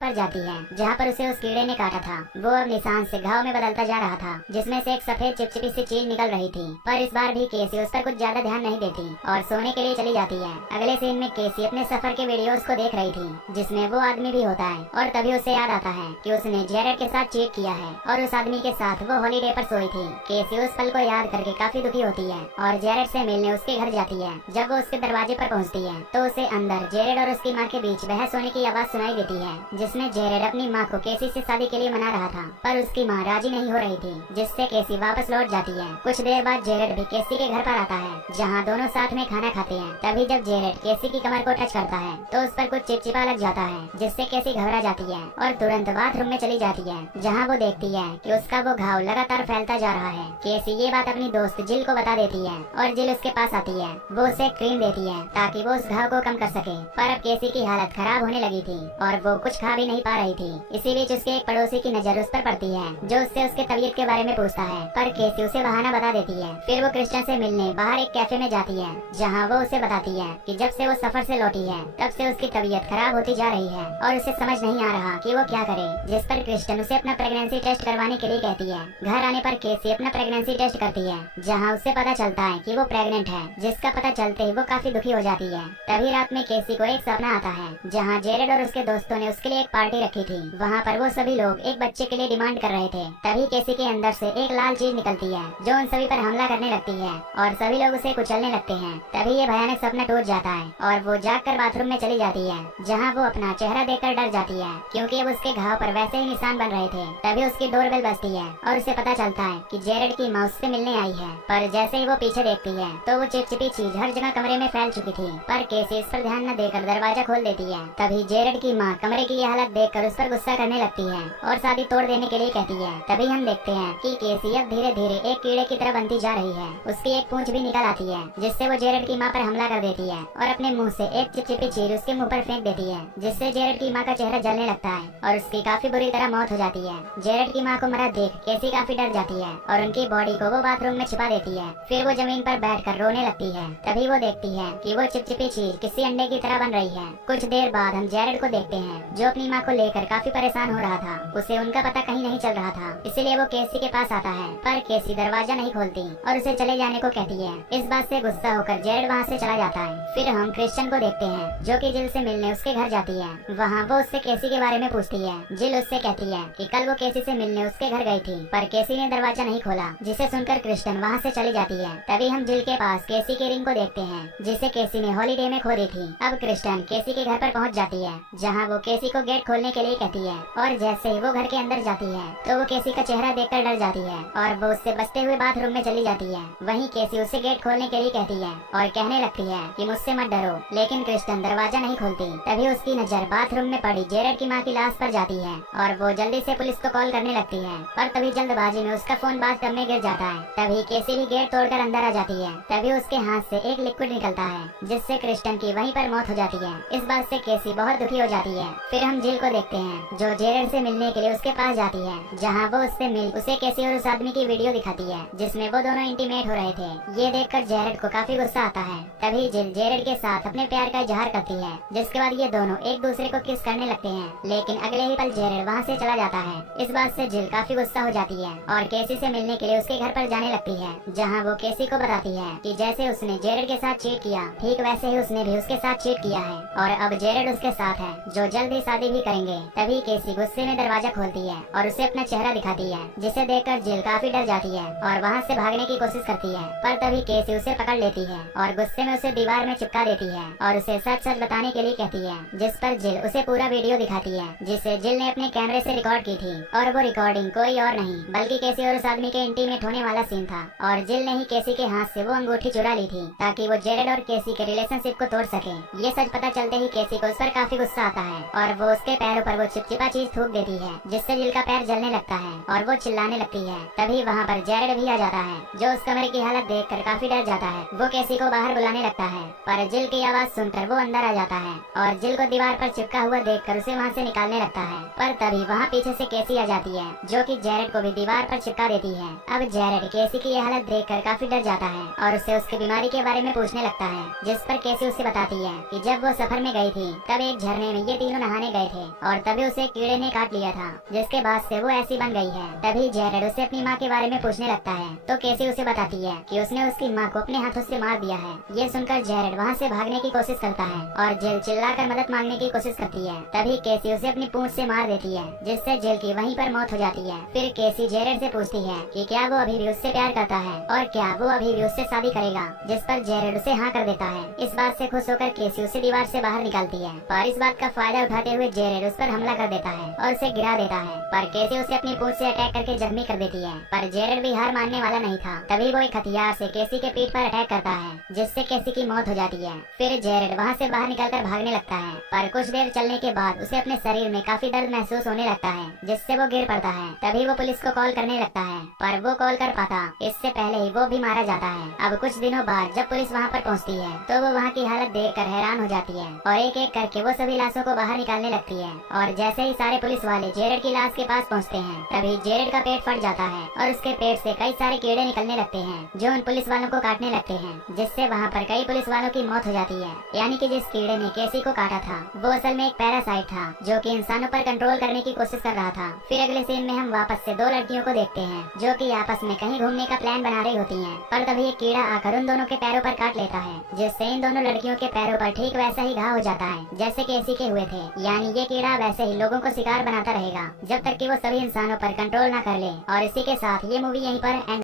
पर जाती है जहाँ पर उसे उस कीड़े ने काटा था। वो अब निशान से घाव में बदलता जा रहा था, जिसमें से एक सफेद चिपचिपी सी चीज निकल रही थी। पर इस बार भी केसी उस पर कुछ ज्यादा ध्यान नहीं देती और सोने के लिए चली जाती है। अगले सीन में केसी अपने सफर के वीडियोस को देख रही थी, जिसमें वो आदमी भी होता है और तभी उसे याद आता है कि उसने जेरेड के साथ चीट किया है और उस आदमी के साथ वो हॉलीडे पर सोई थी। केसी उस पल को याद करके काफी दुखी होती है और जेरेड से मिलने उसके घर जाती है। जब वो उसके दरवाजे पर पहुँचती है तो उसे अंदर जेरेड और उसकी माँ के बीच बहस होने की आवाज सुनाई देती है, जिसमें जेरेड अपनी माँ को केसी से शादी के लिए मना रहा था, पर उसकी माँ राजी नहीं हो रही थी, जिससे केसी वापस लौट जाती है। कुछ देर बाद जेरेड भी केसी के घर पर आता है, जहाँ दोनों साथ में खाना खाते हैं। तभी जब जेरेड केसी की कमर को टच करता है तो उस पर कुछ चिपचिपा लग जाता है, जिससे केसी घबरा जाती है और तुरंत बाथरूम में चली जाती है, जहाँ वो देखती है कि उसका वो घाव लगातार फैलता जा रहा है। केसी ये बात अपनी दोस्त जिल को बता देती है और जिल उसके पास आती है। वो उसे क्रीम देती है ताकि वो उस घाव को कम कर सके, पर अब केसी की हालत खराब होने लगी थी और वो कुछ खा भी नहीं पा रही थी। इसी बीच उसके एक पड़ोसी की नजर उस पर पड़ती है, जो उससे उसके तबीयत के बारे में पूछता है, पर केसी उसे बहाना बता देती है। फिर वो क्रिस्टियन से मिलने बाहर एक कैफे में जाती है, जहाँ वो उसे बताती है कि जब से वो सफर से लौटी है तब से उसकी तबीयत खराब होती जा रही है और उसे समझ नहीं आ रहा कि वो क्या करे। जिस पर क्रिस्टियन उसे अपना प्रेगनेंसी टेस्ट करवाने के लिए कहती है। घर आने पर केसी अपना प्रेगनेंसी टेस्ट करती है, जहाँ उससे पता चलता है कि वो प्रेग्नेंट है, जिसका पता चलते ही वो काफी दुखी हो जाती है। तभी रात में केसी को एक सपना आता है, जहाँ जेरेड और उसके दोस्तों ने उसके लिए एक पार्टी रखी थी। वहाँ पर वो सभी लोग एक बच्चे के लिए डिमांड कर रहे थे। तभी केसी के अंदर से एक लाल चीज निकलती है, जो उन सभी पर हमला करने लगती है और सभी लोग उसे कुचलने लगते हैं। तभी ये भयानक सपना टूट जाता है और वो जागकर बाथरूम में चली जाती है, जहाँ वो अपना चेहरा देखकर डर जाती है, क्योंकि अब उसके घाव पर वैसे ही निशान बन रहे थे। तभी उसकी डोरबेल बजती है और उसे पता चलता है कि जेरेड की माँ उससे मिलने आई है, पर जैसे ही वो पीछे देखती है तो वो चिपचिपी चीज हर जगह कमरे में फैल चुकी थी। पर केसी इस पर ध्यान न देकर दरवाजा खोल देती है। तभी जेरेड की माँ कमरे की हालत देखकर उस पर गुस्सा करने लगती है और शादी तोड़ देने के लिए कहती है। तभी हम देखते हैं कि केसी अब धीरे धीरे एक कीड़े की तरह बनती जा रही है। उसकी एक पूंछ भी निकल आती है, जिससे वो जेरेड की माँ पर हमला कर देती है और अपने मुंह से एक चिपचिपी चीज उसके मुंह पर फेंक देती है, जिससे जेरेड की माँ का चेहरा जलने लगता है और उसकी काफी बुरी तरह मौत हो जाती है। जेरेड की माँ को मरा देख केसी काफी डर जाती है और उनकी बॉडी को वो बाथरूम में छिपा देती है। फिर वो जमीन पर बैठकर रोने लगती है। तभी वो देखती है कि वो चिपचिपी चीज किसी अंडे की तरह बन रही है। कुछ देर बाद हम जेरेड को देखते हैं, जो अपनी माँ को लेकर काफी परेशान हो रहा था। उसे उनका पता कहीं नहीं चल रहा था, इसीलिए वो केसी के पास आता है, पर केसी दरवाजा नहीं खोलती और उसे चले जाने को कहती है। इस बात से गुस्सा होकर जेरेड वहाँ से चला जाता है। फिर हम क्रिश्चियन को देखते हैं, जो कि जिल से मिलने उसके घर जाती है। वहाँ वो उससे केसी के बारे में पूछती है। जिल उससे कहती है कि कल वो केसी से मिलने उसके घर गई थी, पर केसी ने दरवाजा नहीं खोला, जिसे सुनकर क्रिश्चियन वहाँ से चली जाती है। तभी हम जिल के पास केसी की रिंग को देखते हैं, जिसे केसी ने हॉलीडे में खो दी थी। अब क्रिश्चियन केसी के घर पर पहुँच जाती है, जहाँ वो केसी को गेट खोलने के लिए कहती है और जैसे ही वो घर के अंदर जाती है तो वो केसी का चेहरा देखकर डर जाती है और वो उससे बचते हुए बाथरूम में चली जाती है। वहीं केसी उसे गेट खोलने के लिए कहती है और कहने लगती है कि मुझसे मत डरो, लेकिन क्रिश्चियन दरवाजा नहीं खोलती। तभी उसकी नजर बाथरूम में पड़ी जेरेड की माँ की लाश पर जाती है और वो जल्दी से पुलिस को कॉल करने लगती है, पर तभी जल्दबाजी में उसका फोन बाथटब में गिर जाता है। तभी केसी भी गेट तोड़कर अंदर आ जाती है। तभी उसके हाथ से एक लिक्विड निकलता है, जिससे क्रिश्चियन की वहीं पर मौत हो जाती है। इस बात से केसी बहुत दुखी हो जाती है। फिर हम जिल को देखते हैं, जो जेरेड से मिलने के लिए उसके पास जाती है, जहाँ वो उससे मिल उसे केसी और उस आदमी की वीडियो दिखाती है, जिसमें वो दोनों इंटीमेट हो रहे थे। ये देखकर जेरेड को काफी गुस्सा आता है। तभी जिल जेरेड के साथ अपने प्यार का इजहार करती है, जिसके बाद ये दोनों एक दूसरे को किस करने लगते हैं, लेकिन अगले ही पल जेरेड वहाँ से चला जाता है। इस बात से जिल काफी गुस्सा हो जाती है और केसी से मिलने के लिए उसके घर पर जाने लगती है, जहाँ वो केसी को बताती है कि जैसे उसने जेरेड के साथ चीट किया, ठीक वैसे ही उसने भी उसके साथ चीट किया है और अब जेरेड उसके साथ है, जो जल्द ही शादी भी करेंगे। तभी केसी गुस्से में दरवाजा खोलती है और उसे अपना चेहरा दिखाती है, जिसे देखकर जिल काफी डर जाती है और वहाँ से भागने की कोशिश करती है, पर तभी केसी उसे पकड़ लेती है और गुस्से में उसे दीवार में चिपका देती है और उसे सच सच बताने के लिए कहती है, जिस पर जिल उसे पूरा वीडियो दिखाती है, जिसे जिल ने अपने कैमरे से रिकॉर्ड की थी। और वो रिकॉर्डिंग कोई और नहीं बल्कि केसी और उस आदमी के इंटीमेट होने वाला सीन था और जिल ने ही केसी के हाथ से वो अंगूठी चुरा ली थी, ताकि वो जेरेड और केसी के रिलेशनशिप को तोड़ सके। ये सच पता चलते ही केसी को उस पर काफी गुस्सा आता है और वो उसके पैरों पर वो चिपचिपा चीज थूक देती है, जिससे जिल का पैर जलने लगता है और वो चिल्लाने लगती है। तभी वहाँ पर जेरेड भी आ जाता है, जो उस कमरे की हालत देखकर काफी डर जाता है। वो केसी को बाहर बुलाने लगता है, पर जिल की आवाज सुनकर वो अंदर आ जाता है और जिल को दीवार पर चिपका हुआ देखकर उसे वहाँ से निकालने लगता है। पर तभी वहाँ पीछे से केसी आ जाती है, जो कि जेरेड को भी दीवार पर चिपका देती है। अब जेरेड केसी की ये हालत देखकर काफी डर जाता है और उससे उसकी बीमारी के बारे में पूछने लगता है, जिस पर केसी उसे बताती है कि जब वो सफर में गई थी तब एक झरने में ये तीनों नहाने गए थे और तभी उसे कीड़े ने काट लिया था, जिसके बाद से वो ऐसी बन गई है। तभी जेरेड उसे अपनी माँ के बारे में पूछने लगता है तो केसी उसे बताती है कि उसने उसकी माँ को अपने हाथों से मार दिया है। ये सुनकर जेरेड वहाँ से भागने की कोशिश करता है और जिल चिल्लाकर मदद मांगने की कोशिश करती है। तभी केसी उसे अपनी पूंछ से मार देती है, जिससे जिल की वहीं पर मौत हो जाती है। फिर केसी जेरेड से पूछती है कि क्या वो अभी भी उससे प्यार करता है और क्या वो अभी भी उससे शादी करेगा, जिस पर जेरेड उसे हाँ कर देता है। इस बात से खुश होकर केसी उसे दीवार से बाहर निकालती है, पर इस बात का फायदा उठाते हुए जेरेड उस पर हमला कर देता है और उसे गिरा देता है। पर केसी उसे अपनी पूंछ से अटैक करके जख्मी कर देती है, पर जेरेड भी हार मानने वाला नहीं था। तभी वो एक हथियार से केसी के पीठ पर अटैक करता है, जिससे केसी की मौत हो जाती है। फिर जेरेड वहाँ से बाहर निकलकर भागने लगता है, पर कुछ देर चलने के बाद उसे अपने शरीर में काफी दर्द महसूस होने लगता है, जिससे वो गिर पड़ता है। तभी वो पुलिस को कॉल करने लगता है, पर वो कॉल कर पाता इससे पहले ही वो भी मारा जाता है। अब कुछ दिनों बाद जब पुलिस वहाँ पर पहुँचती है तो वो वहाँ की हालत देखकर हैरान हो जाती है और एक एक करके वो सभी लाशों को बाहर निकालने लगती है। और जैसे ही सारे पुलिस वाले जेरेड की लाश के पास पहुँचते हैं, तभी जेरेड का पेट फट जाता है और उसके पेट से कई सारे कीड़े निकलने लगते हैं, जो उन पुलिस वालों को काटने लगते हैं, जिससे वहाँ पर कई पुलिस वालों की मौत हो जाती है। यानी कि जिस कीड़े ने केसी को काटा था वो असल में एक पैरासाइट था, जो कि इंसानों पर कंट्रोल करने की कोशिश कर रहा था। फिर अगले सीन में हम वापस से दो लड़कियों को देखते हैं, जो कि आपस में कहीं घूमने का प्लान बना रही होती हैं, पर तभी एक कीड़ा आकर उन दोनों के पैरों पर काट लेता है, जिससे इन दोनों लड़कियों के पैरों पर ठीक वैसा ही घाव हो जाता है जैसे केसी के हुए थे। यानी ये कीड़ा वैसे ही लोगों को शिकार बनाता रहेगा जब तक कि वो सभी इंसानों पर कंट्रोल ना कर ले। और इसी के साथ ये मूवी यहीं पर एंड